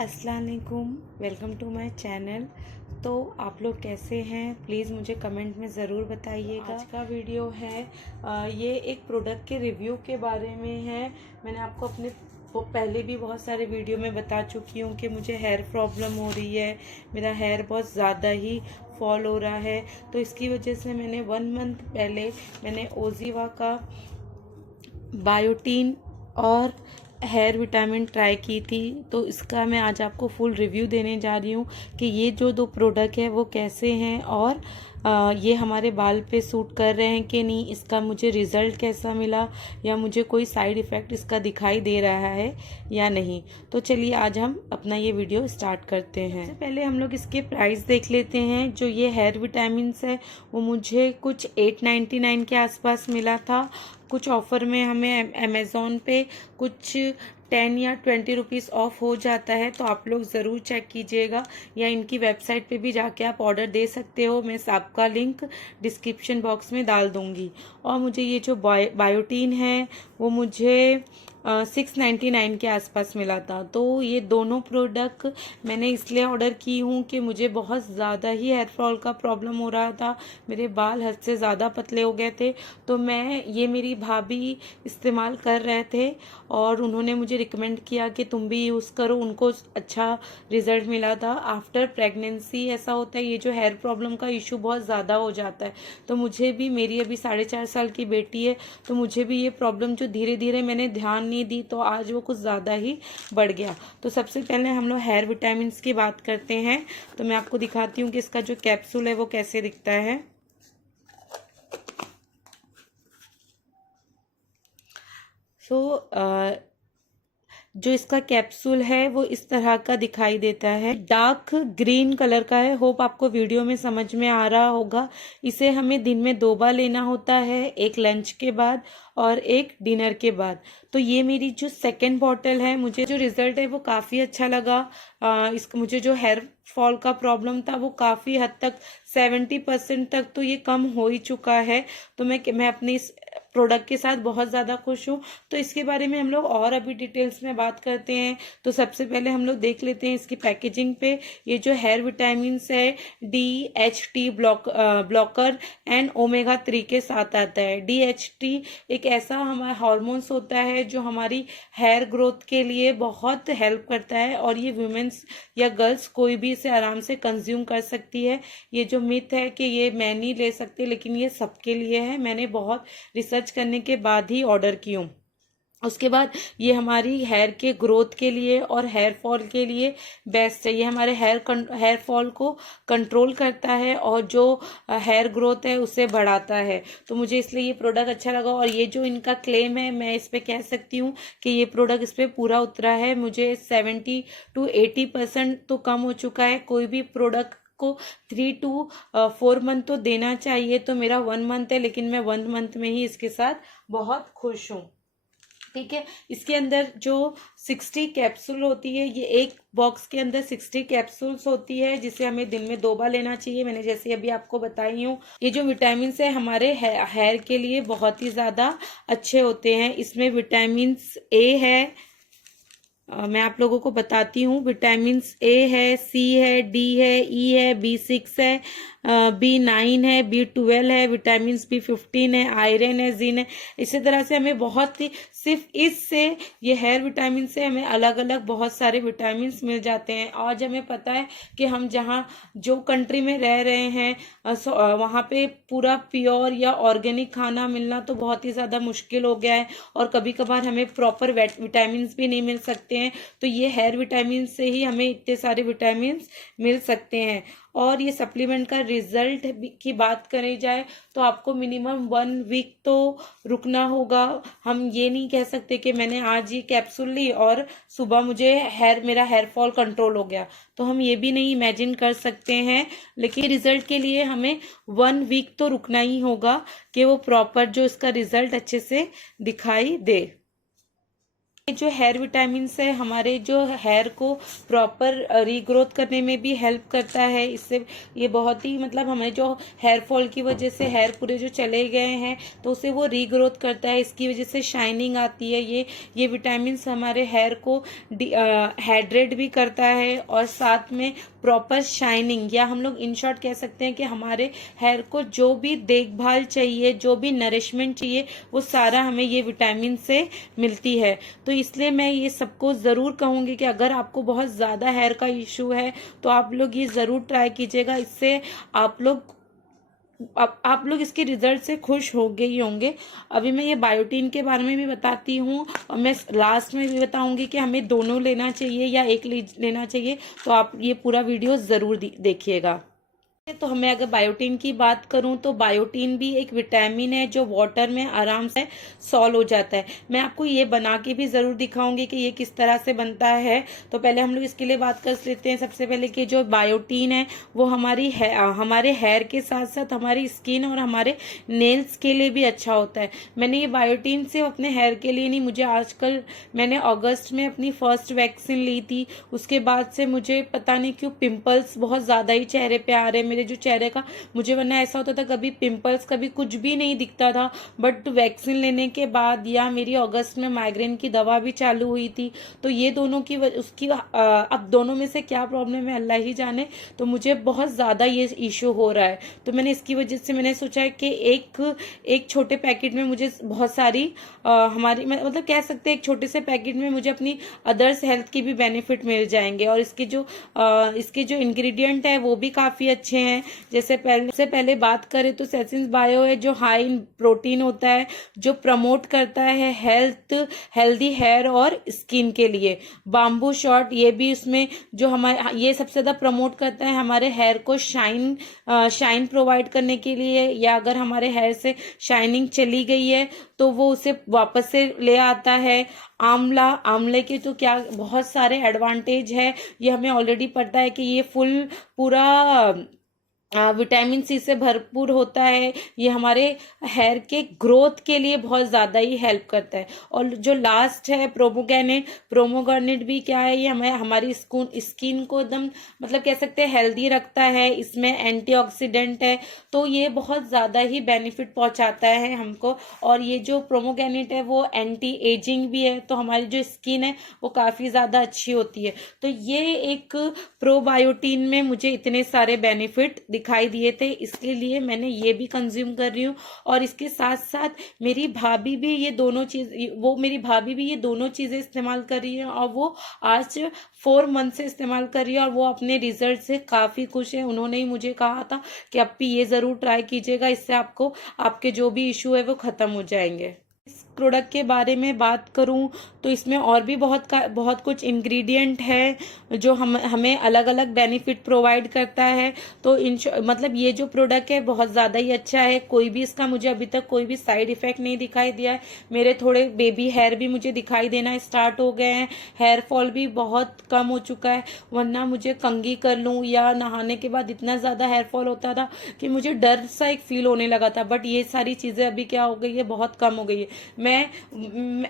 अस्सलाम वालेकुम, welcome to my channel. तो आप लोग कैसे हैं, प्लीज़ मुझे कमेंट में ज़रूर बताइएगा। आज का वीडियो है ये एक प्रोडक्ट के रिव्यू के बारे में है। मैंने आपको अपने पहले भी बहुत सारे वीडियो में बता चुकी हूँ कि मुझे हेयर प्रॉब्लम हो रही है, मेरा हेयर बहुत ज़्यादा ही फॉल हो रहा है। तो इसकी वजह से मैंने 1 मंथ पहले मैंने ओजीवा का बायोटीन और हेयर विटामिन ट्राई की थी। तो इसका मैं आज आपको फुल रिव्यू देने जा रही हूँ कि ये जो दो प्रोडक्ट है वो कैसे हैं और ये हमारे बाल पे सूट कर रहे हैं कि नहीं, इसका मुझे रिज़ल्ट कैसा मिला या मुझे कोई साइड इफ़ेक्ट इसका दिखाई दे रहा है या नहीं। तो चलिए आज हम अपना ये वीडियो स्टार्ट करते हैं। सबसे पहले हम लोग इसके प्राइस देख लेते हैं। जो ये हेयर विटामिन्स है वो मुझे कुछ 899 के आसपास मिला था। कुछ ऑफ़र में हमें अमेज़ॉन पे कुछ 10 या 20 रुपीज़ ऑफ हो जाता है, तो आप लोग ज़रूर चेक कीजिएगा या इनकी वेबसाइट पे भी जाके आप ऑर्डर दे सकते हो। मैं सबका लिंक डिस्क्रिप्शन बॉक्स में डाल दूँगी। और मुझे ये जो बायोटीन है वो मुझे 699 के आसपास मिला था। तो ये दोनों प्रोडक्ट मैंने इसलिए ऑर्डर की हूँ कि मुझे बहुत ज़्यादा ही हेयर फॉल का प्रॉब्लम हो रहा था। मेरे बाल हद से ज़्यादा पतले हो गए थे। तो ये मेरी भाभी इस्तेमाल कर रहे थे और उन्होंने मुझे रिकमेंड किया कि तुम भी यूज़ करो, उनको अच्छा रिजल्ट मिला था। आफ्टर प्रेगनेंसी ऐसा होता है, ये जो हेयर प्रॉब्लम का इशू बहुत ज़्यादा हो जाता है। तो मुझे भी, मेरी अभी 4.5 साल की बेटी है, तो मुझे भी ये प्रॉब्लम जो धीरे धीरे मैंने ध्यान नहीं दी तो आज वो कुछ ज़्यादा ही बढ़ गया। तो सबसे पहले हम लोग हेयर विटामिन की बात करते हैं। तो मैं आपको दिखाती हूँ कि इसका जो कैप्सूल है वो कैसे दिखता है। जो इसका कैप्सूल है वो इस तरह का दिखाई देता है, डार्क ग्रीन कलर का है। होप आपको वीडियो में समझ में आ रहा होगा। इसे हमें दिन में 2 बार लेना होता है, एक लंच के बाद और एक डिनर के बाद। तो ये मेरी जो सेकेंड बॉटल है, मुझे जो रिजल्ट है वो काफ़ी अच्छा लगा। इसको मुझे जो हेयर फॉल का प्रॉब्लम था वो काफ़ी हद तक 70% तक तो ये कम हो ही चुका है। तो मैं अपने इस प्रोडक्ट के साथ बहुत ज़्यादा खुश हूँ। तो इसके बारे में हम लोग और अभी डिटेल्स में बात करते हैं। तो सबसे पहले हम लोग देख लेते हैं इसकी पैकेजिंग पे। ये जो हेयर विटामिन्स है DHT ब्लॉकर एंड ओमेगा 3 के साथ आता है। DHT एक ऐसा हमारा हार्मोन्स होता है जो हमारी हेयर ग्रोथ के लिए बहुत हेल्प करता है और ये वुमेन्स या गर्ल्स कोई भी इसे आराम से कंज्यूम कर सकती है। ये जो मिथ है कि ये मैं नहीं ले सकती, लेकिन ये सबके लिए है। मैंने बहुत रिसर्च करने के बाद ही ऑर्डर की हूँ। उसके बाद ये हमारी हेयर के ग्रोथ के लिए और हेयर फॉल के लिए बेस्ट है। ये हमारे हेयर फॉल को कंट्रोल करता है और जो हेयर ग्रोथ है उसे बढ़ाता है। तो मुझे इसलिए ये प्रोडक्ट अच्छा लगा। और ये जो इनका क्लेम है, मैं इस पे कह सकती हूँ कि ये प्रोडक्ट इस पे पूरा उतरा है। मुझे 70 to 80% तो कम हो चुका है। कोई भी प्रोडक्ट को 3 to 4 मंथ तो देना चाहिए। तो मेरा 1 मंथ है, लेकिन मैं 1 मंथ में ही इसके साथ बहुत खुश हूँ। ठीक है, इसके अंदर जो 60 कैप्सूल होती है, ये एक बॉक्स के अंदर 60 कैप्सूल्स होती है, जिसे हमें दिन में 2 बार लेना चाहिए। मैंने जैसे अभी आपको बताई हूँ। ये जो विटामिन है हमारे हेयर के लिए बहुत ही ज़्यादा अच्छे होते हैं। इसमें विटामिन A है, मैं आप लोगों को बताती हूँ। विटामिन A है, C है, D है, E है, B6 है, B9 है, B12 है, विटामिन B15 है, आयरन है, जिंक है। इसी तरह से हमें बहुत ही सिर्फ इससे, ये हेयर विटामिन से हमें अलग अलग बहुत सारे विटामिन मिल जाते हैं। आज हमें पता है कि हम जहाँ जो कंट्री में रह रहे हैं वहाँ पे पूरा प्योर या ऑर्गेनिक खाना मिलना तो बहुत ही ज़्यादा मुश्किल हो गया है और कभी कभार हमें प्रॉपर विटामिन भी नहीं मिल सकते हैं। तो ये हेयर विटामिन से ही हमें इतने सारे विटामिन मिल सकते हैं। और ये सप्लीमेंट का रिजल्ट की बात करी जाए तो आपको मिनिमम 1 वीक तो रुकना होगा। हम ये नहीं कह सकते कि मैंने आज ये कैप्सूल ली और सुबह मेरा हेयर फॉल कंट्रोल हो गया। तो हम ये भी नहीं इमेजिन कर सकते हैं। लेकिन रिजल्ट के लिए हमें 1 वीक तो रुकना ही होगा कि वो प्रॉपर जो इसका रिजल्ट अच्छे से दिखाई दे। जो हेयर विटामिन्स है हमारे जो हेयर को प्रॉपर रीग्रोथ करने में भी हेल्प करता है। इससे ये बहुत ही मतलब हमें जो हेयर फॉल की वजह से हेयर पूरे जो चले गए हैं तो उसे वो रीग्रोथ करता है, इसकी वजह से शाइनिंग आती है। ये विटामिन्स हमारे हेयर को हाइड्रेट भी करता है और साथ में प्रॉपर शाइनिंग, या हम लोग इन शॉर्ट कह सकते हैं कि हमारे हेयर को जो भी देखभाल चाहिए, जो भी नरिशमेंट चाहिए, वो सारा हमें ये विटामिन से मिलती है। तो इसलिए मैं ये सबको ज़रूर कहूँगी कि अगर आपको बहुत ज़्यादा हेयर का इशू है तो आप लोग ये ज़रूर ट्राई कीजिएगा। इससे आप लोग इसके रिजल्ट से खुश होंगे ही होंगे। अभी मैं ये बायोटीन के बारे में भी बताती हूँ और मैं लास्ट में भी बताऊंगी कि हमें दोनों लेना चाहिए या एक लेना चाहिए। तो आप ये पूरा वीडियो ज़रूर देखिएगा। तो हमें अगर बायोटीन की बात करूं तो बायोटीन भी एक विटामिन है जो वाटर में आराम से सॉल्व हो जाता है। मैं आपको ये बना के भी ज़रूर दिखाऊंगी कि ये किस तरह से बनता है। तो पहले हम लोग इसके लिए बात कर लेते हैं। सबसे पहले कि जो बायोटीन है वो हमारे हेयर के साथ साथ हमारी स्किन और हमारे नेल्स के लिए भी अच्छा होता है। मैंने ये बायोटीन सिर्फ अपने हेयर के लिए नहीं, मुझे आजकल मैंने अगस्त में अपनी फर्स्ट वैक्सीन ली थी, उसके बाद से मुझे पता नहीं क्यों पिंपल्स बहुत ज़्यादा ही चेहरे पे आ रहे हैं। मेरे जो चेहरे का, मुझे वरना ऐसा होता था कभी पिंपल्स कभी कुछ भी नहीं दिखता था, बट वैक्सीन लेने के बाद या मेरी अगस्त में माइग्रेन की दवा भी चालू हुई थी, तो ये दोनों की उसकी अब दोनों में से क्या प्रॉब्लम है अल्लाह ही जाने, तो मुझे बहुत ज़्यादा ये इशू हो रहा है। तो मैंने इसकी वजह से मैंने सोचा है कि एक छोटे पैकेट में मुझे बहुत सारी हमारी मतलब कह सकते हैं एक छोटे से पैकेट में मुझे अपनी अदर्स हेल्थ की भी बेनिफिट मिल जाएंगे। और इसके जो इंग्रेडिएंट है वो भी काफ़ी अच्छे हैं। जैसे पहले बात करें तो सेसिन्स बायो है जो हाई इन प्रोटीन होता है, जो प्रमोट करता है हेल्दी हेयर और स्किन के लिए। बाम्बू शॉट ये भी इसमें जो हमारे ये सबसे ज़्यादा प्रमोट करता है हमारे हेयर को शाइन प्रोवाइड करने के लिए, या अगर हमारे हेयर से शाइनिंग चली गई है तो वो उसे वापस से ले आता है। आंवले के तो क्या बहुत सारे एडवांटेज है, ये हमें ऑलरेडी पता है कि ये पूरा विटामिन सी से भरपूर होता है। ये हमारे हेयर के ग्रोथ के लिए बहुत ज़्यादा ही हेल्प करता है। और जो लास्ट है प्रोमोग्रेनेट भी क्या है, ये हमारी स्किन को एकदम मतलब कह सकते हैं हेल्दी रखता है। इसमें एंटीऑक्सीडेंट है, तो ये बहुत ज़्यादा ही बेनिफिट पहुंचाता है हमको। और ये जो प्रोमोग्रेनेट है वो एंटी एजिंग भी है, तो हमारी जो स्किन है वो काफ़ी ज़्यादा अच्छी होती है। तो ये एक प्रोबायोटीन में मुझे इतने सारे बेनिफिट दिखाई दिए थे, इसके लिए मैंने ये भी कंज्यूम कर रही हूँ। और इसके साथ साथ मेरी भाभी भी ये दोनों चीज़ें इस्तेमाल कर रही है और वो आज 4 मंथ से इस्तेमाल कर रही है और वो अपने रिजल्ट से काफ़ी खुश है। उन्होंने ही मुझे कहा था कि अप्पी ये ज़रूर ट्राई कीजिएगा, इससे आपके जो भी इशू है वो ख़त्म हो जाएंगे। इस प्रोडक्ट के बारे में बात करूं तो इसमें और भी बहुत कुछ इंग्रेडिएंट है जो हमें अलग अलग बेनिफिट प्रोवाइड करता है। तो मतलब ये जो प्रोडक्ट है बहुत ज़्यादा ही अच्छा है। कोई भी इसका मुझे अभी तक कोई भी साइड इफेक्ट नहीं दिखाई दिया है। मेरे थोड़े बेबी हेयर भी मुझे दिखाई देना स्टार्ट हो गए हैं, हेयर फॉल भी बहुत कम हो चुका है। वरना मुझे कंघी कर लूँ या नहाने के बाद इतना ज़्यादा हेयर फॉल होता था कि मुझे डर सा एक फील होने लगा था, बट ये सारी चीज़ें अभी क्या हो गई है, बहुत कम हो गई है।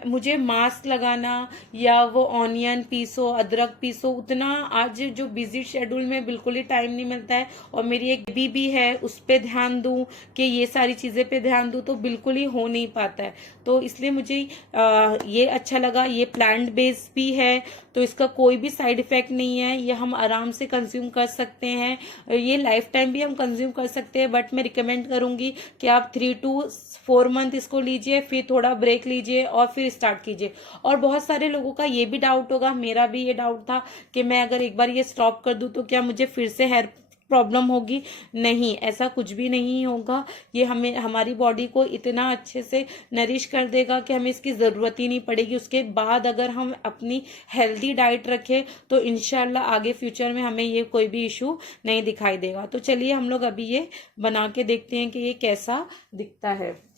मुझे मास्क लगाना या वो ऑनियन पीसो, अदरक पीसो, उतना आज जो बिजी शेड्यूल में बिल्कुल ही टाइम नहीं मिलता है। और मेरी एक बेबी भी है, उस पे ध्यान दूं कि ये सारी चीज़ें पे ध्यान दूं, तो बिल्कुल ही हो नहीं पाता है। तो इसलिए मुझे ये अच्छा लगा। ये प्लांट बेस्ड भी है, तो इसका कोई भी साइड इफेक्ट नहीं है। ये हम आराम से कंज्यूम कर सकते हैं, ये लाइफ टाइम भी हम कंज्यूम कर सकते हैं। बट मैं रिकमेंड करूंगी कि आप 3 to 4 मंथ इसको लीजिए, फिर थोड़ा ब्रेक लीजिए और फिर स्टार्ट कीजिए। और बहुत सारे लोगों का ये भी डाउट होगा, मेरा भी ये डाउट था कि मैं अगर एक बार ये स्टॉप कर दूं तो क्या मुझे फिर से हेयर प्रॉब्लम होगी। नहीं, ऐसा कुछ भी नहीं होगा। ये हमारी बॉडी को इतना अच्छे से नरिश कर देगा कि हमें इसकी ज़रूरत ही नहीं पड़ेगी। उसके बाद अगर हम अपनी हेल्दी डाइट रखें तो इंशाल्लाह आगे फ्यूचर में हमें ये कोई भी इशू नहीं दिखाई देगा। तो चलिए हम लोग अभी ये बना के देखते हैं कि ये कैसा दिखता है।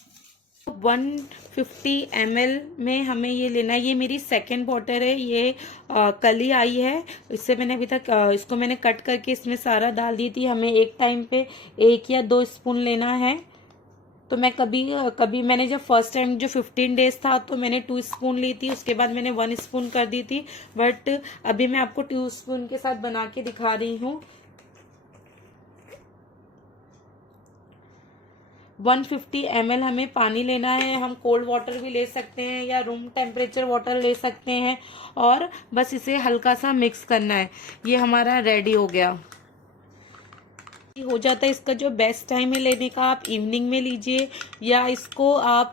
150 ml में हमें ये लेना है। ये मेरी सेकेंड बॉटल है, ये कल ही आई है। इससे मैंने अभी तक इसको मैंने कट करके इसमें सारा डाल दी थी। हमें एक टाइम पे 1 या 2 स्पून लेना है। तो मैं कभी कभी मैंने जब फर्स्ट टाइम जो 15 डेज था तो मैंने 2 स्पून ली थी, उसके बाद मैंने 1 स्पून कर दी थी, बट अभी मैं आपको 2 स्पून के साथ बना के दिखा रही हूँ। 150 ml हमें पानी लेना है। हम कोल्ड वाटर भी ले सकते हैं या रूम टेम्परेचर वाटर ले सकते हैं, और बस इसे हल्का सा मिक्स करना है। ये हमारा रेडी हो गया, हो जाता है। इसका जो बेस्ट टाइम है लेने का, आप इवनिंग में लीजिए या इसको आप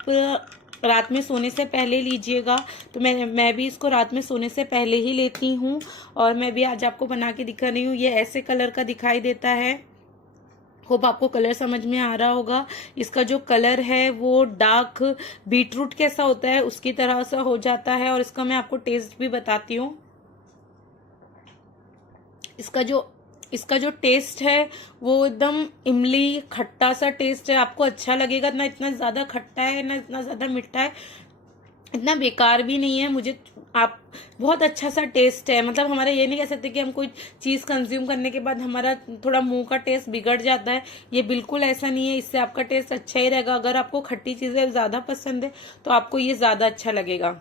रात में सोने से पहले लीजिएगा। तो मैं भी इसको रात में सोने से पहले ही लेती हूँ, और मैं भी आज आपको बना के दिखा रही हूँ। ये ऐसे कलर का दिखाई देता है। होप आपको कलर समझ में आ रहा होगा। इसका जो कलर है वो डार्क बीटरूट कैसा होता है उसकी तरह सा हो जाता है, और इसका मैं आपको टेस्ट भी बताती हूँ। इसका जो टेस्ट है वो एकदम इमली खट्टा सा टेस्ट है, आपको अच्छा लगेगा। ना इतना ज्यादा खट्टा है ना इतना ज्यादा मीठा है, इतना बेकार भी नहीं है। मुझे आप बहुत अच्छा सा टेस्ट है। मतलब हमारा ये नहीं कह सकते कि हम कोई चीज कंज्यूम करने के बाद हमारा थोड़ा मुंह का टेस्ट बिगड़ जाता है, ये बिल्कुल ऐसा नहीं है। इससे आपका टेस्ट अच्छा ही रहेगा। अगर आपको खट्टी चीजें ज्यादा पसंद है तो आपको ये ज्यादा अच्छा लगेगा।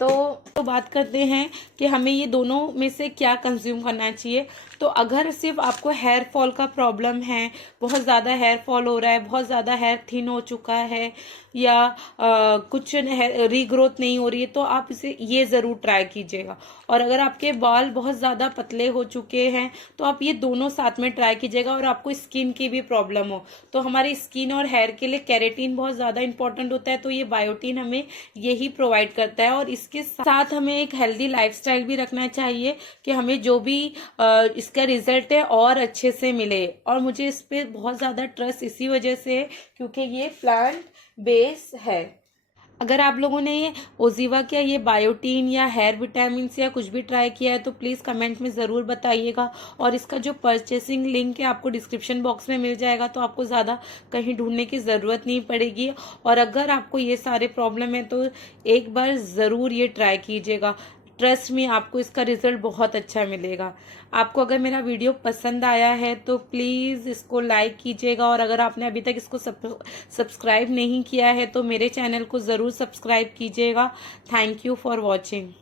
तो बात करते हैं कि हमें ये दोनों में से क्या कंज्यूम करना चाहिए। तो अगर सिर्फ आपको हेयर फॉल का प्रॉब्लम है, बहुत ज़्यादा हेयर फॉल हो रहा है, बहुत ज़्यादा हेयर थिन हो चुका है, या कुछ रीग्रोथ नहीं हो रही है, तो आप इसे ये ज़रूर ट्राई कीजिएगा। और अगर आपके बाल बहुत ज़्यादा पतले हो चुके हैं तो आप ये दोनों साथ में ट्राई कीजिएगा। और आपको स्किन की भी प्रॉब्लम हो तो हमारी स्किन और हेयर के लिए केराटिन बहुत ज़्यादा इंपॉर्टेंट होता है, तो ये बायोटिन हमें यही प्रोवाइड करता है। और इसके साथ हमें एक हेल्दी लाइफस्टाइल भी रखना चाहिए कि हमें जो भी इसका रिजल्ट है और अच्छे से मिले। और मुझे इस पे बहुत ज़्यादा ट्रस्ट इसी वजह से है क्योंकि ये प्लांट बेस है। अगर आप लोगों ने ये ओजीवा क्या ये बायोटीन या हेयर विटामिन या कुछ भी ट्राई किया है तो प्लीज़ कमेंट में ज़रूर बताइएगा। और इसका जो परचेसिंग लिंक है आपको डिस्क्रिप्शन बॉक्स में मिल जाएगा, तो आपको ज़्यादा कहीं ढूंढने की ज़रूरत नहीं पड़ेगी। और अगर आपको ये सारे प्रॉब्लम है तो एक बार ज़रूर ये ट्राई कीजिएगा। ट्रस्ट में आपको इसका रिजल्ट बहुत अच्छा मिलेगा। आपको अगर मेरा वीडियो पसंद आया है तो प्लीज़ इसको लाइक कीजिएगा, और अगर आपने अभी तक इसको सब्सक्राइब नहीं किया है तो मेरे चैनल को ज़रूर सब्सक्राइब कीजिएगा। Thank you for watching.